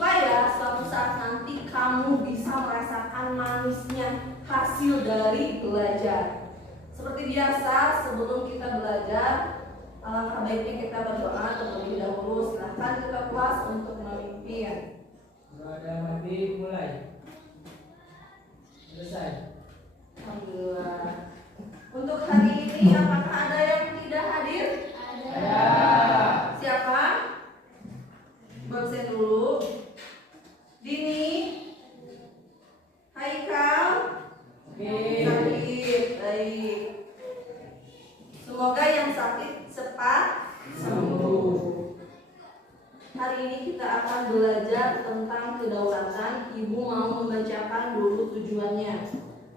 supaya suatu saat nanti kamu bisa merasakan manisnya hasil dari belajar. Seperti biasa, sebelum kita belajar, alangkah baiknya kita berdoa terlebih dahulu. Silahkan kita kelas untuk memimpin. Berada mati mulai. Selesai. Alhamdulillah. Untuk hari ini apakah ada yang tidak hadir? Ada. Siapa? Absen dulu. Dini, Haikal, sakit, baik. Semoga yang sakit cepat sembuh. Hari ini kita akan belajar tentang kedaulatan. Ibu mau membacakan dulu tujuannya.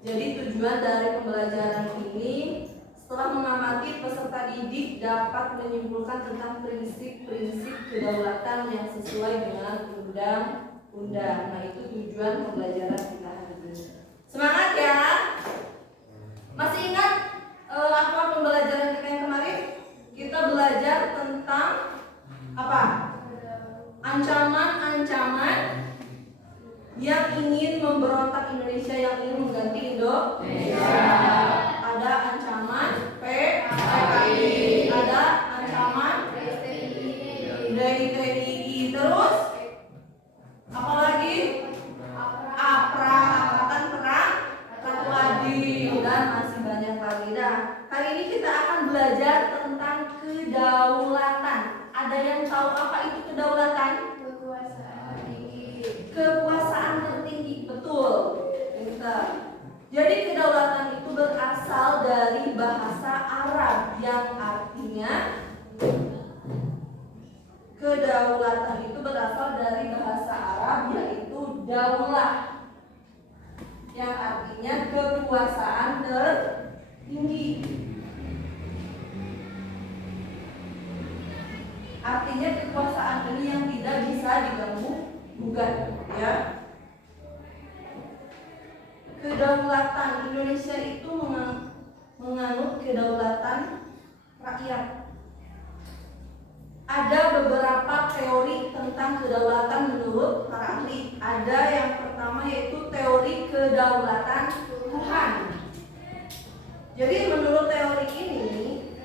Jadi tujuan dari pembelajaran ini, setelah mengamati peserta didik dapat menyimpulkan tentang prinsip-prinsip kedaulatan yang sesuai dengan undang-undang. Nah, itu tujuan pembelajaran kita hari ini. Semangat ya! Masih ingat apa pembelajaran kita yang kemarin? Kita belajar tentang apa? Ancaman-ancaman yang ingin memberontak Indonesia, yang ingin mengganti Indonesia. Ada ancaman PKI, ada ancaman dari TNI, terus apalagi APRA, Angkatan Perang Ratu Adil, dan masih banyak lagi. Nah, hari ini kita akan belajar tentang kedaulatan. Ada yang tahu apa itu kedaulatan? Kekuasaan tertinggi, betul. Jadi kedaulatan itu berasal dari bahasa Arab yang artinya kedaulatan itu berasal dari bahasa Arab yaitu daulah, yang artinya kekuasaan tertinggi. Artinya kekuasaan ini yang tidak bisa diganggu gugat, ya. Kedaulatan Indonesia itu menganut kedaulatan rakyat. Ada beberapa teori tentang kedaulatan menurut para ahli. Ada yang pertama yaitu teori kedaulatan Tuhan. Jadi menurut teori ini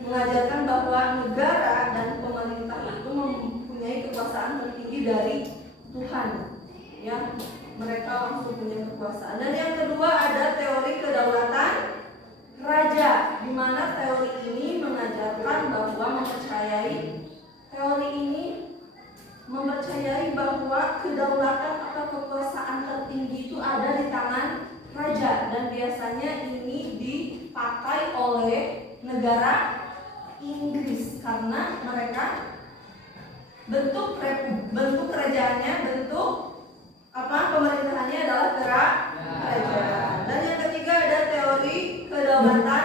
mengajarkan bahwa negara dan pemerintah itu mempunyai kekuasaan tertinggi dari Tuhan, ya, mereka langsung punya kekuasaan. Dan yang kedua ada teori kedaulatan raja, di mana teori ini mengajarkan bahwa mempercayai bahwa kedaulatan atau kekuasaan tertinggi itu ada di tangan raja, dan biasanya ini dipakai oleh negara Inggris karena mereka bentuk kerajaannya, bentuk pemerintahannya adalah kerajaan. Dan yang ketiga ada teori kedaulatan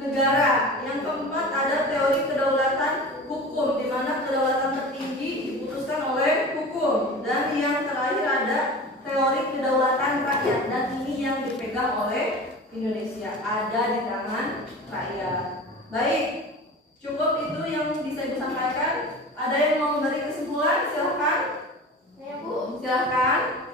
negara. Yang keempat ada teori kedaulatan hukum, di mana kedaulatan tertinggi diputuskan oleh hukum. Dan yang terakhir ada teori kedaulatan rakyat, dan ini yang dipegang oleh Indonesia, ada di tangan rakyat. Baik, cukup itu yang bisa disampaikan. Ada yang mau memberi kesimpulan? Silahkan. Ya, Bu. Silahkan.